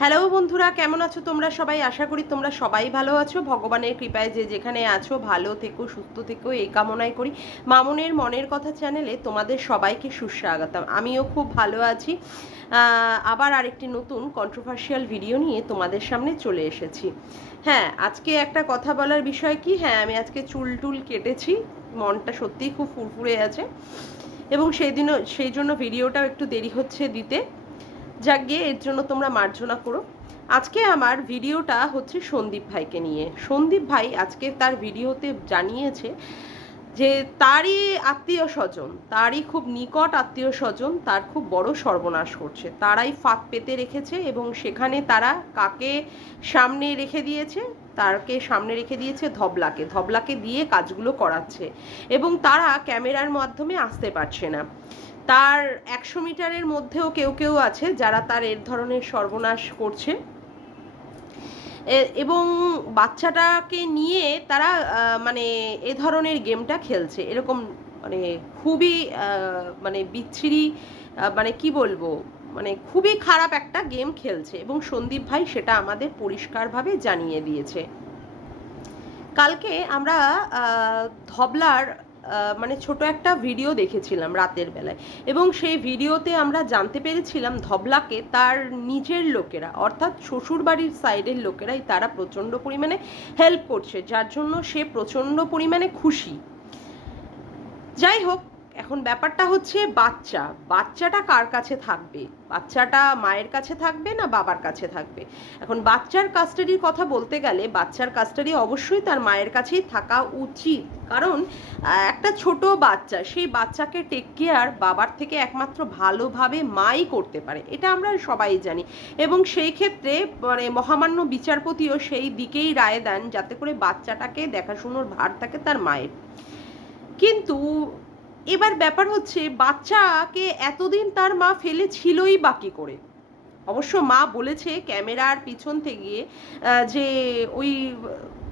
Hello বন্ধুরা, কেমন আছো তোমরা সবাই? আশা করি তোমরা সবাই ভালো আছো। ভগবানের কৃপায় যে যেখানে আছো ভালো থেকো, সুস্থ থেকো, এই কামনাই করি। মামুনের মনের কথা চ্যানেলে তোমাদের সবাইকে সুস্বাগতম। আমিও খুব ভালো আছি। আবার আরেকটি নতুন কন্ট্রোভার্সিয়াল ভিডিও নিয়ে তোমাদের সামনে চলে এসেছি। হ্যাঁ, আজকে একটা কথা বলার বিষয় কি, হ্যাঁ আমি আজকে চুল টুল কেটেছি। মনটা সত্যিই খুব ফুরফুরে আছে এবং সেই জন্য ভিডিওটাও একটু দেরি হচ্ছে দিতে। যাক গিয়ে, এর জন্য তোমরা মার্জনা করো। আজকে আমার ভিডিওটা হচ্ছে সন্দীপ ভাইকে নিয়ে। সন্দীপ ভাই আজকে তার ভিডিওতে জানিয়েছে যে তারই আত্মীয় স্বজন, তারই খুব নিকট আত্মীয় স্বজন তার খুব বড় সর্বনাশ করছে। তারাই ফাঁদ পেতে রেখেছে এবং সেখানে তারা কাকে সামনে রেখে দিয়েছে? তারকে সামনে রেখে দিয়েছে ধবলাকে। ধবলাকে দিয়ে কাজগুলো করাচ্ছে এবং তারা ক্যামেরার মাধ্যমে আসতে পারছে না। তার 100 মিটারের মধ্যেও কেউ কেউ আছে যারা তার এর ধরনের সর্বনাশ করছে এবং বাচ্চাটাকে নিয়ে তারা মানে এ ধরনের গেমটা খেলছে। এরকম মানে খুবই মানে বিচ্ছিরি, মানে কি বলবো, মানে খুবই খারাপ একটা গেম খেলছে এবং সন্দীপ ভাই সেটা আমাদের পরিষ্কারভাবে জানিয়ে দিয়েছে। কালকে আমরা ধবলার মানে ছোট একটা ভিডিও দেখেছিলাম রাতের বেলায় এবং সেই ভিডিওতে আমরা জানতে পেরেছিলাম ধবলাকে তার নিজের লোকেরা, অর্থাৎ শ্বশুরবাড়ির সাইডের লোকেরাই তারা প্রচণ্ড পরিমাণে হেল্প করছে, যার জন্য সে প্রচণ্ড পরিমাণে খুশি। যাই হোক, এখন ব্যাপারটা হচ্ছে বাচ্চাটা কার কাছে থাকবে? বাচ্চাটা মায়ের কাছে থাকবে না বাবার কাছে থাকবে? এখন বাচ্চার কাস্টাডির কথা বলতে গেলে বাচ্চার কাস্টাডি অবশ্যই তার মায়ের কাছেই থাকা উচিত, কারণ একটা ছোট বাচ্চা, সেই বাচ্চাকে টেক কেয়ার বাবার থেকে একমাত্র ভালোভাবে মাই করতে পারে, এটা আমরা সবাই জানি। এবং সেই ক্ষেত্রে মানে মহামান্য বিচারপতিও সেই দিকেই রায় দেন যাতে করে বাচ্চাটাকে দেখাশুনোর ভার থাকে তার মায়ের। কিন্তু এবার ব্যাপার হচ্ছে বাচ্চাকে এতদিন তার মা ফেলেছিলই বাকি করে। অবশ্য মা বলেছে ক্যামেরার পিছন থেকে যে ওই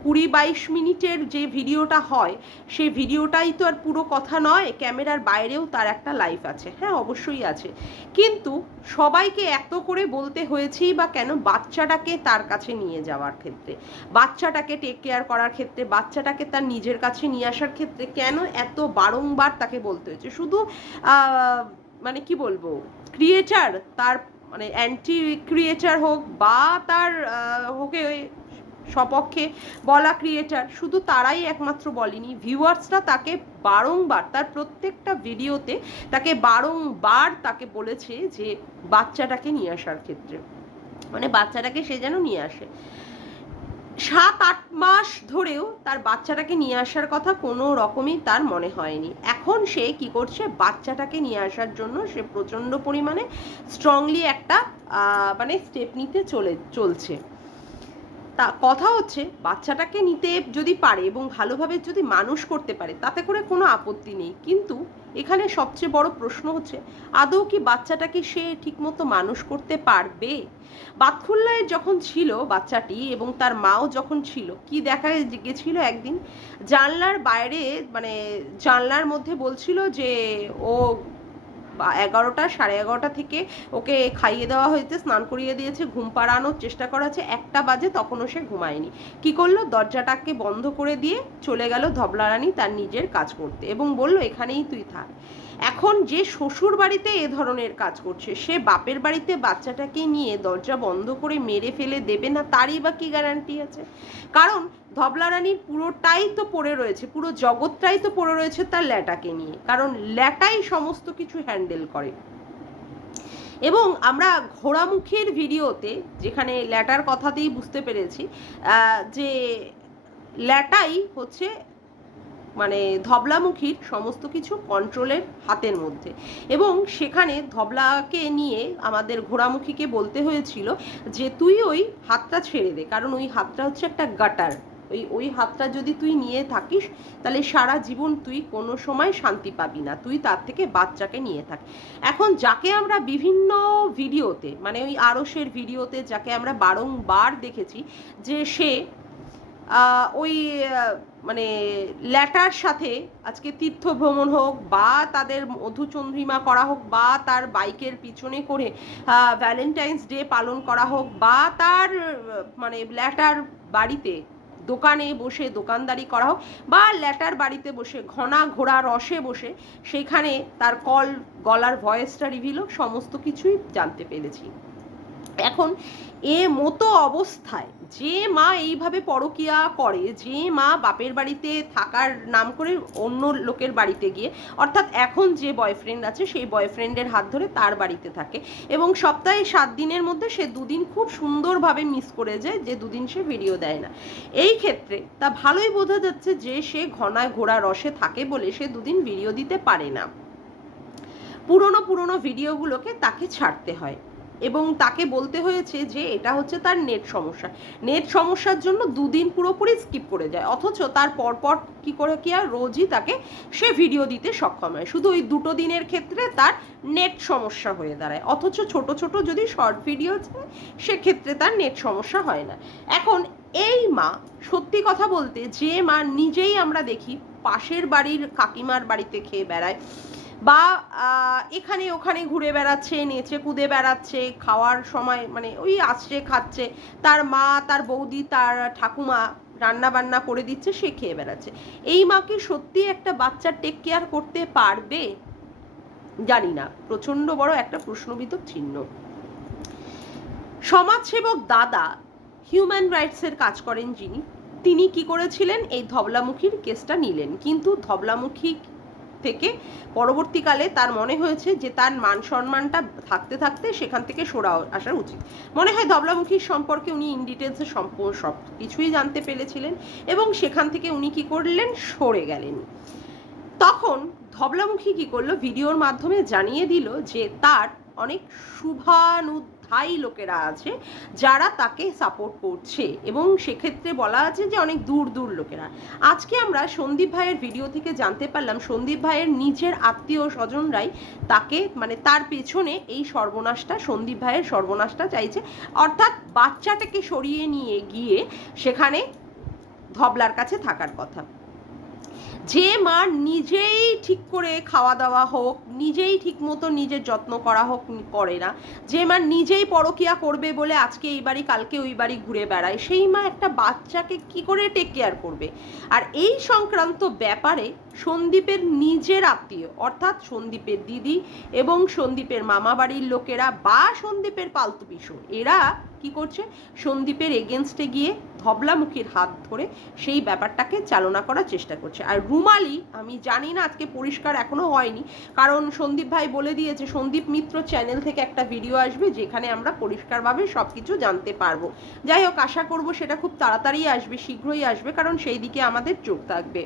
20-22 মিনিটের যে ভিডিওটা হয় সেই ভিডিওটাই তো আর পুরো কথা নয়, ক্যামেরার বাইরেও তার একটা লাইফ আছে। হ্যাঁ, অবশ্যই আছে, কিন্তু সবাইকে এত করে বলতে হয়েছেই বা কেন? বাচ্চাটাকে তার কাছে নিয়ে যাওয়ার ক্ষেত্রে, বাচ্চাটাকে টেক কেয়ার করার ক্ষেত্রে, বাচ্চাটাকে তার নিজের কাছে নিয়ে আসার ক্ষেত্রে কেন এত বারংবার তাকে বলতে হয়েছে? শুধু মানে কি বলবো, ক্রিয়েটার তার মানে অ্যান্টি ক্রিয়েটার হোক বা তার হোকে সপক্ষে বলা ক্রিয়েটার, শুধু তারাই একমাত্র বলেনি, ভিউয়ার্সরা তাকে বারংবার তার প্রত্যেকটা ভিডিওতে তাকে বারংবার তাকে বলেছে যে বাচ্চাটাকে নিয়ে আসার ক্ষেত্রে, মানে বাচ্চাটাকে সে যেন নিয়ে আসে। 7-8 মাস ধরেও তার বাচ্চাটাকে নিয়ে আসার কথা কোনো রকমই তার মনে হয়নি। এখন সে কি করছে? বাচ্চাটাকে নিয়ে আসার জন্য সে প্রচণ্ড পরিমাণে স্ট্রংলি একটা মানে স্টেপ নিতে চলছে। তা কথা হচ্ছে বাচ্চাটাকে নিতে যদি পারে এবং ভালোভাবে যদি মানুষ করতে পারে তাতে করে কোনো আপত্তি নেই, কিন্তু এখানে সবচেয়ে বড় প্রশ্ন হচ্ছে আদৌ কি বাচ্চাটাকে সে ঠিকমতো মানুষ করতে পারবে? বাতখুল্লায় যখন ছিল বাচ্চাটি এবং তার মাও যখন ছিল, কি দেখা গেছিল একদিন জানলার বাইরে, মানে জানলার মধ্যে বলছিল যে ও 11টা 11:30 থেকে ওকে খাইয়ে দেওয়া হয়েছে, স্নান করিয়ে দিয়েছে, ঘুম পাড়ানোর চেষ্টা করা হচ্ছে, 1টা বাজে তখনও সে ঘুমায়নি। কি করলো? দরজাটাকে বন্ধ করে দিয়ে চলে গেল ধবলা রানী তার নিজের কাজ করতে এবং বলল এখানেই তুই থাক। এখন যে শ্বশুর বাড়িতে এ ধরনের কাজ করছে সে বাপের বাড়িতে বাচ্চাটাকে নিয়ে দরজা বন্ধ করে মেরে ফেলে দেবে না, তারই বা কি গ্যারান্টি আছে? কারণ ধবলা রানীর পুরোটাই তো পড়ে রয়েছে, পুরো জগৎটাই তো পড়ে রয়েছে তার ল্যাটাকে নিয়ে, কারণ ল্যাটাই সমস্ত কিছু হ্যান্ডেল করে। এবং আমরা ঘোড়ামুখীর ভিডিওতে যেখানে ল্যাটার কথাতেই বুঝতে পেরেছি যে ল্যাটাই হচ্ছে মানে ধবলামুখীর সমস্ত কিছু কন্ট্রোলের হাতের মধ্যে, এবং সেখানে ধবলাকে নিয়ে আমাদের ঘোড়ামুখীকে বলতে হয়েছিল যে তুই ওই হাতটা ছেড়ে দে, কারণ ওই হাতটা হচ্ছে একটা গাটার, ওই হাতটা যদি তুই নিয়ে থাকিস তাহলে সারা জীবন তুই কোনো সময় শান্তি পাবি না, তুই তার থেকে বাচ্চাকে নিয়ে থাক। এখন যাকে আমরা বিভিন্ন ভিডিওতে, মানে ওই আরসের ভিডিওতে যাকে আমরা বারংবার দেখেছি যে সে ওই মানে ল্যাটার সাথে আজকে তীর্থ ভ্রমণ হোক বা তাদের মধুচন্দ্রিমা করা হোক বা তার বাইকের পিছনে করে ভ্যালেন্টাইন্স ডে পালন করা হোক বা তার মানে ল্যাটার বাড়িতে দোকানে বসে দোকানদারি করা হোক বা ল্যাটার বাড়িতে বসে ঘনা ঘোড়া রসে বসে সেখানে তার গলার ভয়েসটা রিভিল হোক, সমস্ত কিছুই জানতে পেরেছি। এখন এ মতো অবস্থায় যে মা এইভাবে পরকীয়া করে, যে মা বাপের বাড়িতে থাকার নাম করে অন্য লোকের বাড়িতে গিয়ে, অর্থাৎ এখন যে বয়ফ্রেন্ড আছে সেই বয়ফ্রেন্ডের হাত ধরে তার বাড়িতে থাকে এবং সপ্তাহে 7 দিনের মধ্যে সে 2 দিন খুব সুন্দরভাবে মিস করে যায়, যে 2 দিন সে ভিডিও দেয় না। এই ক্ষেত্রে তা ভালোই বোঝা যাচ্ছে যে সে ঘনায় ঘোড়া রসে থাকে বলে সে 2 দিন ভিডিও দিতে পারে না। পুরনো ভিডিওগুলোকে তাকে ছাড়তে হয় এবং তাকে বলতে হয়েছে যে এটা হচ্ছে তার নেট সমস্যা। নেট সমস্যার জন্য 2 দিন পুরোপুরি স্কিপ করে যায়, অথচ তার পরপর কি করে কি আর রোজই তাকে সে ভিডিও দিতে সক্ষম হয়। শুধু ওই 2 দিনের ক্ষেত্রে তার নেট সমস্যা হয়ে দাঁড়ায়, অথচ ছোট ছোট যদি শর্ট ভিডিও চায় সেক্ষেত্রে তার নেট সমস্যা হয় না। এখন এই মা, সত্যি কথা বলতে, যে মা নিজেই আমরা দেখি পাশের বাড়ির কাকিমার বাড়িতে খেয়ে বেড়ায় বা এখানে ওখানে ঘুরে বেড়াচ্ছে, নেচে কুদে বেড়াচ্ছে, খাওয়ার সময় মানে ওই আসছে খাচ্ছে, তার মা তার বৌদি তার ঠাকুমা রান্না বান্না করে দিচ্ছে, সে খেয়ে বেড়াচ্ছে, এই মা কি সত্যি একটা বাচ্চার টেক কেয়ার করতে পারবে? জানি না, প্রচণ্ড বড় একটা প্রশ্নবিদ্ধ চিহ্ন। সমাজসেবক দাদা হিউম্যান রাইটসের কাজ করেন যিনি, তিনি কি করেছিলেন, এই ধবলামুখীর কেসটা নিলেন, কিন্তু ধবলামুখী থেকে পরবর্তীকালে তার মনে হয়েছে যে তার মান সম্মানটা থাকতে থাকতে সেখান থেকে সরা আসা উচিত। মনে হয় ধবলামুখীর সম্পর্কে উনি ইন ডিটেলসে সব কিছুই জানতে পেরেছিলেন এবং সেখান থেকে উনি কি করলেন, সরে গেলেন। তখন ধবলামুখী কি করলো, ভিডিওর মাধ্যমে জানিয়ে দিল যে তার অনেক শুভানুধ্যায়ী লোকেরা আছে যারা তাকে সাপোর্ট করছে এবং সেক্ষেত্রে বলা আছে যে অনেক দূর দূর লোকেরা। আজকে আমরা সন্দীপ ভাইয়ের ভিডিও থেকে জানতে পারলাম সন্দীপ ভাইয়ের নিজের আত্মীয় স্বজনরাই তাকে মানে তার পেছনে এই সর্বনাশটা, সন্দীপ ভাইয়ের সর্বনাশটা চাইছে, অর্থাৎ বাচ্চাটাকে সরিয়ে নিয়ে গিয়ে সেখানে ধবলার কাছে থাকার কথা। যে মা নিজেই ঠিক করে খাওয়া দাওয়া হোক, নিজেই ঠিক মতো নিজের যত্ন করা হোক করে না, যে মা নিজেই পরকিয়া করবে বলে আজকে এই বাড়ি কালকে ওই বাড়ি ঘুরে বেড়ায়, সেই মা একটা বাচ্চাকে কি করে টেক কেয়ার করবে? আর এই সংক্রান্ত ব্যাপারে সন্দীপের নিজের আত্মীয় অর্থাৎ সন্দীপের দিদি এবং সন্দীপের মামা বাড়ির লোকেরা বা সন্দীপের পালতু পিসো, এরা কি করছে, সন্দীপের এগেনস্টে গিয়ে ধবলামুখীর হাত ধরে সেই ব্যাপারটাকে চালনা করার চেষ্টা করছে। আর রুমালি, আমি জানি না আজকে পরিষ্কার এখনো হয়নি, কারণ সন্দীপ ভাই বলে দিয়েছে সন্দীপ মিত্র চ্যানেল থেকে একটা ভিডিও আসবে যেখানে আমরা পরিষ্কারভাবে সব কিছু জানতে পারবো। যাই হোক, আশা করব সেটা খুব তাড়াতাড়ি আসবে, শীঘ্রই আসবে, কারণ সেই দিকে আমাদের চোখ থাকবে।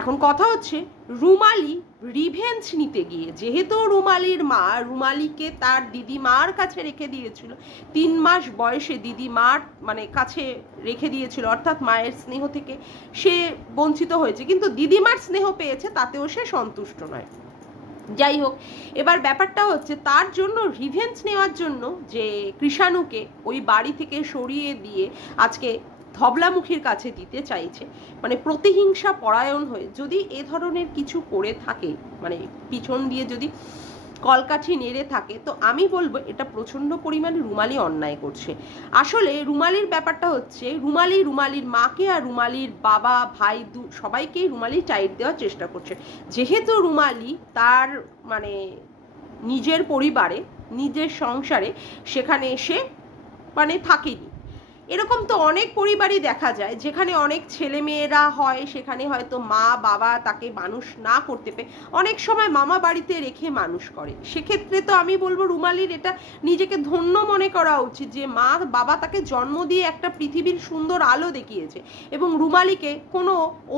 এখন কথা হচ্ছে, রুমালি রিভেঞ্জ নিতে গিয়ে, যেহেতু রুমালির মা রুমালিকে তার দিদিমার কাছে রেখে দিয়েছিল, 3 মাস বয়সে দিদিমার মানে কাছে রেখে দিয়েছিল, অর্থাৎ মায়ের স্নেহ থেকে সে বঞ্চিত হয়েছে, কিন্তু দিদিমার স্নেহ পেয়েছে, তাতেও সে সন্তুষ্ট নয়। যাই হোক, এবার ব্যাপারটা হচ্ছে তার জন্য রিভেঞ্জ নেওয়ার জন্য যে কৃষাণুকে ওই বাড়ি থেকে সরিয়ে দিয়ে আজকে ধবলামুখীর কাছে দিতে চাইছে, মানে প্রতিহিংসা পরায়ণ হয়ে যদি এ ধরনের কিছু করে থাকে, মানে পিছন দিয়ে যদি কলকাঠি নেড়ে থাকে, তো আমি বলবো এটা প্রচণ্ড পরিমাণে রুমালি অন্যায় করছে। আসলে রুমালির ব্যাপারটা হচ্ছে, রুমালির মাকে আর রুমালির বাবা ভাই সবাইকেই রুমালি টাইট দেওয়ার চেষ্টা করছে। যেহেতু রুমালি তার মানে নিজের পরিবারে নিজের সংসারে সেখানে এসে মানে থাকেনি, এরকম তো অনেক পরিবারই দেখা যায় যেখানে অনেক ছেলে মেয়েরা হয়, সেখানে হয়তো মা বাবা তাকে মানুষ না করতে পেরে অনেক সময় মামা বাড়িতে রেখে মানুষ করে। সেক্ষেত্রে তো আমি বলবো রুমালির এটা নিজেকে ধন্য মনে করা উচিত যে মা বাবা তাকে জন্ম দিয়ে একটা পৃথিবীর সুন্দর আলো দেখিয়েছে এবং রুমালিকে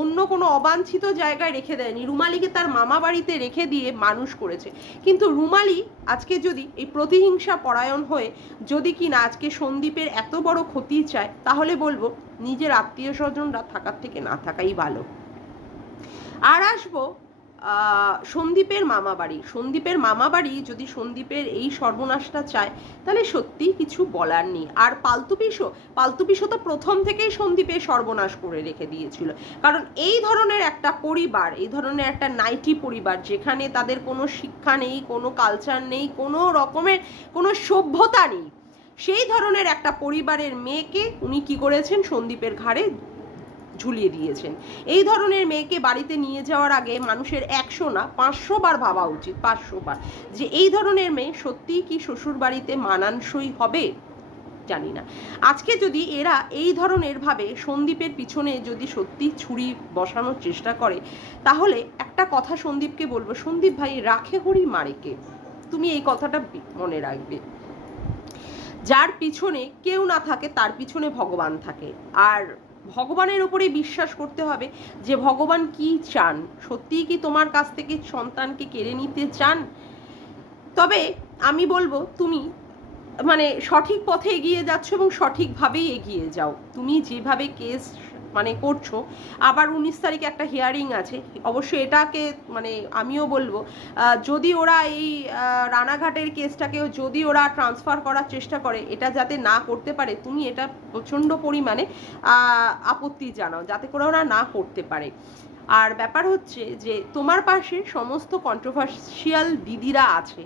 অন্য কোনো অবাঞ্ছিত জায়গায় রেখে দেয়নি, রুমালিকে তার মামা বাড়িতে রেখে দিয়ে মানুষ করেছে। কিন্তু রুমালি আজকে যদি এই প্রতিহিংসা পরায়ণ হয়ে যদি কিনা আজকে সন্দীপের এত বড় ক্ষতি চায়, তাহলে বলবো নিজের আত্মীয় স্বজনরা থাকার থেকে না থাকাই ভালো। আর আসবো সন্দীপের মামা বাড়ি যদি সন্দীপের এই সর্বনাশটা চায়, তাহলে সত্যি কিছু বলার নেই। আর পালতু পিসো তো প্রথম থেকেই সন্দীপের সর্বনাশ করে রেখে দিয়েছিল। কারণ এই ধরনের একটা পরিবার, এই ধরনের একটা নাইটি পরিবার, যেখানে তাদের কোনো শিক্ষা নেই, কোনো কালচার নেই, কোনো রকমের কোনো সভ্যতা নেই, সেই ধরনের একটা পরিবারের মেয়েকে উনি কি করেছেন, সন্দীপের ঘাড়ে ঝুলিয়ে দিয়েছেন। এই ধরনের মেয়েকে বাড়িতে নিয়ে যাওয়ার আগে মানুষের 100 না 500 বার ভাবা উচিত, 500 বার, যে এই ধরনের মেয়ে সত্যিই কি শ্বশুর বাড়িতে মানানসই হবে। জানি না। আজকে যদি এরা এই ধরনের ভাবে সন্দীপের পিছনে যদি সত্যি ছুরি বসানোর চেষ্টা করে, তাহলে একটা কথা সন্দীপকে বলবো, সন্দীপ ভাই, রাখে হরি মারে কে, তুমি এই কথাটা মনে রাখবে। যার পিছনে কেউ না থাকে তার পিছনে ভগবান থাকে। আর ভগবানের উপরে বিশ্বাস করতে হবে যে ভগবান কি চান, সত্যিই কি তোমার কাছ থেকে সন্তানকে কেড়ে নিতে চান। তবে আমি বলবো তুমি মানে সঠিক পথে এগিয়ে যাচ্ছ এবং সঠিকভাবেই এগিয়ে যাও। তুমি যেভাবে কেস মানে করছো, আবার 19 তারিখে একটা হিয়ারিং আছে, অবশ্যই এটাকে মানে আমিও বলবো, যদি ওরা এই রানাঘাটের কেসটাকেও যদি ওরা ট্রান্সফার করার চেষ্টা করে, এটা যাতে না করতে পারে, তুমি এটা প্রচণ্ড পরিমাণে আপত্তি জানাও, যাতে করে ওরা না করতে পারে। আর ব্যাপার হচ্ছে যে তোমার পাশে সমস্ত কন্ট্রোভার্সিয়াল দিদিরা আছে,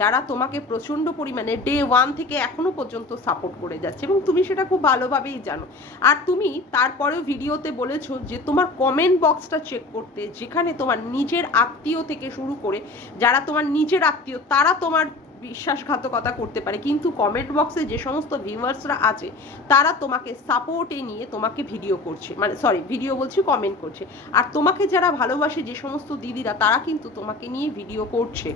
যারা তোমাকে প্রচণ্ড পরিমাণে ডে 1 থেকে এখনো পর্যন্ত সাপোর্ট করে যাচ্ছে, এবং তুমি সেটা খুব ভালোভাবেই জানো। আর তুমি তারপরেও ভিডিওতে বলেছো যে তোমার কমেন্ট বক্সটা চেক করতে, যেখানে তোমার নিজের আত্মীয় থেকে শুরু করে যারা তোমার নিজের আত্মীয়, তারা তোমার বিশ্বাসঘাতকতা করতে পারে, কিন্তু কমেন্ট বক্সে যে সমস্ত ভিউয়ার্সরা আছে, তারা তোমাকে সাপোর্টে নিয়ে তোমাকে ভিডিও করছে, মানে সরি ভিডিও বলছি, কমেন্ট করছে। আর তোমাকে যারা ভালোবাসে যে সমস্ত দিদিরা, তারা কিন্তু তোমাকে নিয়ে ভিডিও করছে।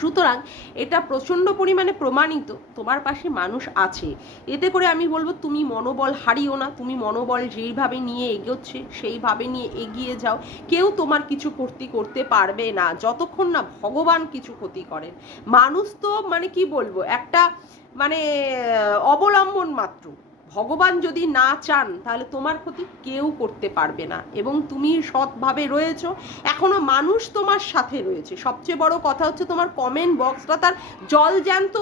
সুতরাং এটা প্রচণ্ড পরিমাণে প্রমাণিত তোমার পাশে মানুষ আছে। এতে করে আমি বলবো তুমি মনোবল হারিও না, তুমি মনোবল যেইভাবে নিয়ে এগোচ্ছে সেইভাবে নিয়ে এগিয়ে যাও। কেউ তোমার কিছু ক্ষতি করতে পারবে না যতক্ষণ না ভগবান কিছু ক্ষতি করেন। মানুষ তো মানে কি বলবো, একটা মানে অবলম্বন মাত্র। ভগবান যদি না চান তাহলে তোমার ক্ষতি কেউ করতে পারবে না, এবং তুমি সৎভাবে রয়েছো, এখনো মানুষ তোমার সাথে রয়েছে। সবচেয়ে বড় কথা হচ্ছে তোমার কমেন্ট বক্সটা তার জলজ্যান্ত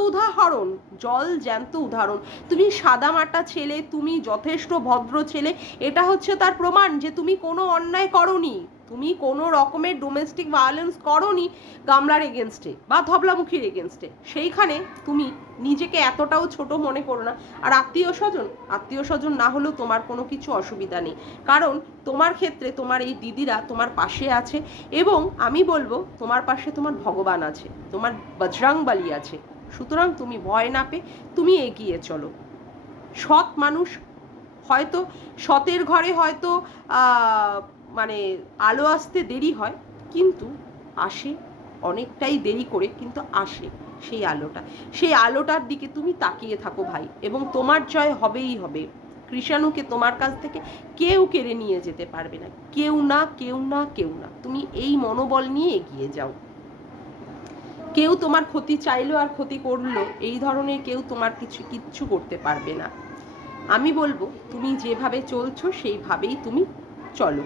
উদাহরণ। তুমি সাদামাটা ছেলে, তুমি যথেষ্ট ভদ্র ছেলে, এটা হচ্ছে তার প্রমাণ যে তুমি কোনো অন্যায় করোনি, তুমি কোনো রকমের ডোমেস্টিক ভায়োলেন্স করোনি গামলার এগেনস্টে বা ধবলামুখীর এগেনস্টে। সেইখানে তুমি নিজেকে এতটাও ছোট মনে করো না। আর আত্মীয় স্বজন না হলেও তোমার কোনো কিছু অসুবিধা নেই, কারণ তোমার ক্ষেত্রে তোমার এই দিদিরা তোমার পাশে আছে, এবং আমি বলবো তোমার পাশে তোমার ভগবান আছে, তোমার বজরংবলী আছে। সুতরাং তুমি ভয় না পেয়ে তুমি এগিয়ে চলো। সৎ মানুষ, হয়তো সতের ঘরে হয়তো মানে আলো আসতে দেরি হয়, কিন্তু আসে, অনেকটাই দেরি করে কিন্তু আসে সেই আলোটার দিকে তুমি তাকিয়ে থাকো ভাই, এবং তোমার জয় হবেই হবে। কৃষাণুকে তোমার কাছ থেকে কেউ কেড়ে নিয়ে যেতে পারবে না, কেউ না। তুমি এই মনোবল নিয়ে এগিয়ে যাও। কেউ তোমার ক্ষতি চাইলো আর ক্ষতি করলো, এই ধরনের কেউ তোমার কিচ্ছু করতে পারবে না। আমি বলবো তুমি যেভাবে চলছো সেইভাবেই তুমি চলো।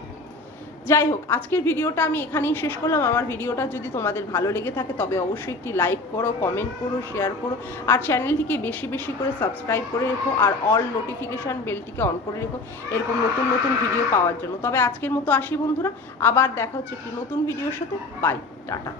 যাই হোক, আজকের ভিডিওটা আমি এখানেই শেষ করলাম। আমার ভিডিওটা যদি তোমাদের ভালো লেগে থাকে তবে অবশ্যই একটি লাইক করো, কমেন্ট করো, শেয়ার করো, আর চ্যানেলটিকে বেশি করে সাবস্ক্রাইব করে রেখো, আর অল নোটিফিকেশান বেলটিকে অন করে রেখো এরকম নতুন ভিডিও পাওয়ার জন্য। তবে আজকের মতো আসি বন্ধুরা, আবার দেখা হচ্ছে একটি নতুন ভিডিওর সাথে। Bye, tata.